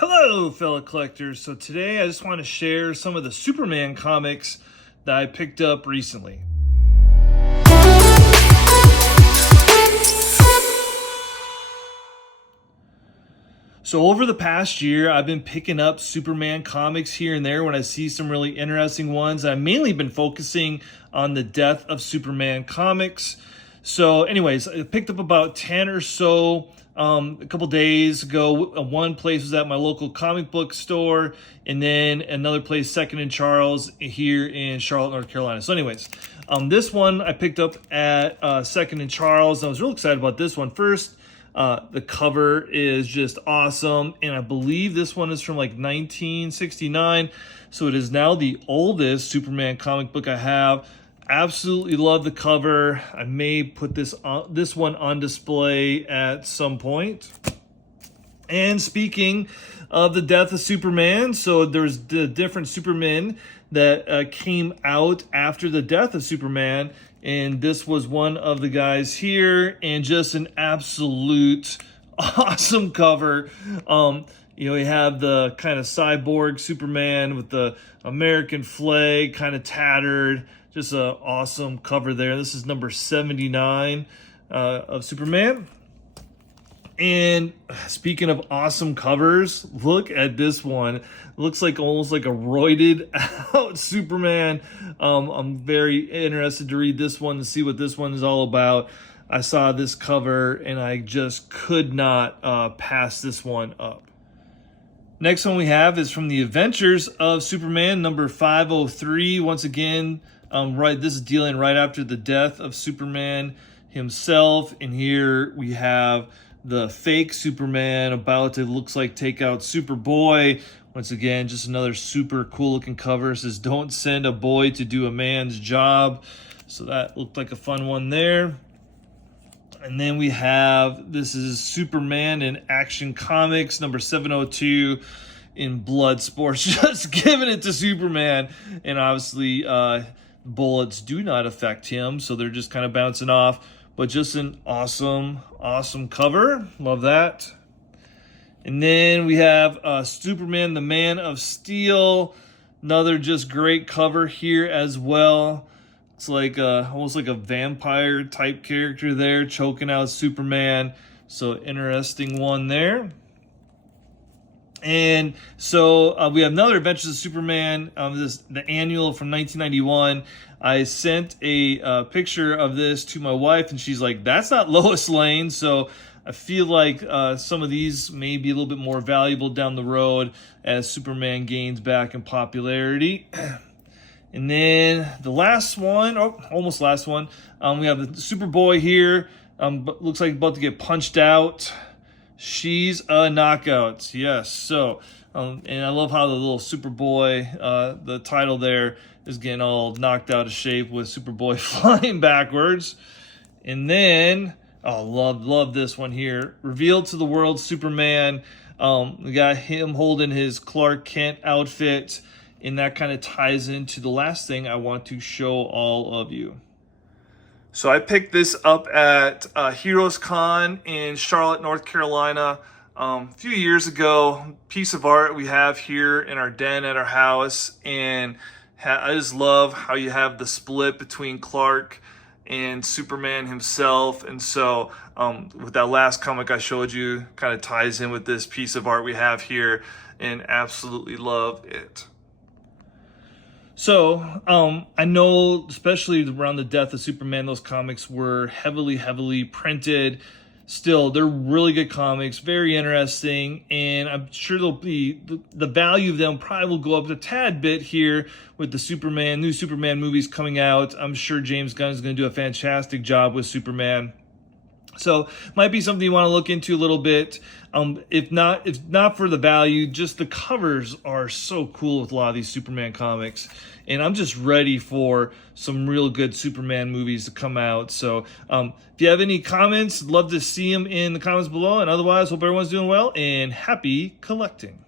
Hello, fellow collectors. So today I just want to share some of the Superman comics that I picked up recently. So over the past year, I've been picking up Superman comics here and there when I see some really interesting ones. I've mainly been focusing on the Death of Superman comics. So anyways, I picked up about 10 or so a couple days ago. One place was at my local comic book store, and then another place, Second and Charles, here in Charlotte, North Carolina. So anyways, this one I picked up at Second and Charles. I was real excited about this one. First, the cover is just awesome, and I believe this one is from like 1969, so it is now the oldest Superman comic book I have. Absolutely love the cover. I may put this one on display at some point. And speaking of the Death of Superman, so there's the different Supermen that came out after the death of Superman, and this was one of the guys here, and just an absolute awesome cover. You have the kind of cyborg Superman with the American flag kind of tattered. Just an awesome cover there. This is number 79 of Superman. And speaking of awesome covers, look at this one. It looks like almost like a roided out Superman. I'm very interested to read this one to see what this one is all about. I saw this cover and I just could not pass this one up. Next one we have is from the Adventures of Superman, number 503. Once again, this is dealing right after the death of Superman himself. And here we have the fake Superman about to, looks like, take out Superboy. Once again, just another super cool looking cover. It says, "Don't send a boy to do a man's job." So that looked like a fun one there. And then we have, this is Superman in Action Comics, number 702 in Bloodsport. Just giving it to Superman. And obviously, bullets do not affect him, so they're just kind of bouncing off. But just an awesome, awesome cover. Love that. And then we have Superman, the Man of Steel. Another just great cover here as well. It's like almost like a vampire type character there, choking out Superman. So interesting one there. And so we have another Adventures of Superman. The annual from 1991. I sent a picture of this to my wife, and she's like, "That's not Lois Lane." So I feel like some of these may be a little bit more valuable down the road as Superman gains back in popularity. And then the last one, almost last one, we have the Superboy here. Looks like about to get punched out. She's a knockout, yes. So, and I love how the little Superboy, the title there, is getting all knocked out of shape with Superboy flying backwards. And then, love this one here. Revealed to the world, Superman. We got him holding his Clark Kent outfit. And that kind of ties into the last thing I want to show all of you. So I picked this up at Heroes Con in Charlotte, North Carolina a few years ago. Piece of art we have here in our den at our house. And I just love how you have the split between Clark and Superman himself. And so with that last comic I showed you, kind of ties in with this piece of art we have here, and absolutely love it. So, I know, especially around the death of Superman, those comics were heavily printed. Still, they're really good comics, very interesting, and I'm sure they'll be, the value of them probably will go up a tad bit here with the new Superman movies coming out. I'm sure James Gunn is going to do a fantastic job with Superman. So might be something you want to look into a little bit. If not for the value, just the covers are so cool with a lot of these Superman comics. And I'm just ready for some real good Superman movies to come out. So if you have any comments, love to see them in the comments below. And otherwise, hope everyone's doing well and happy collecting.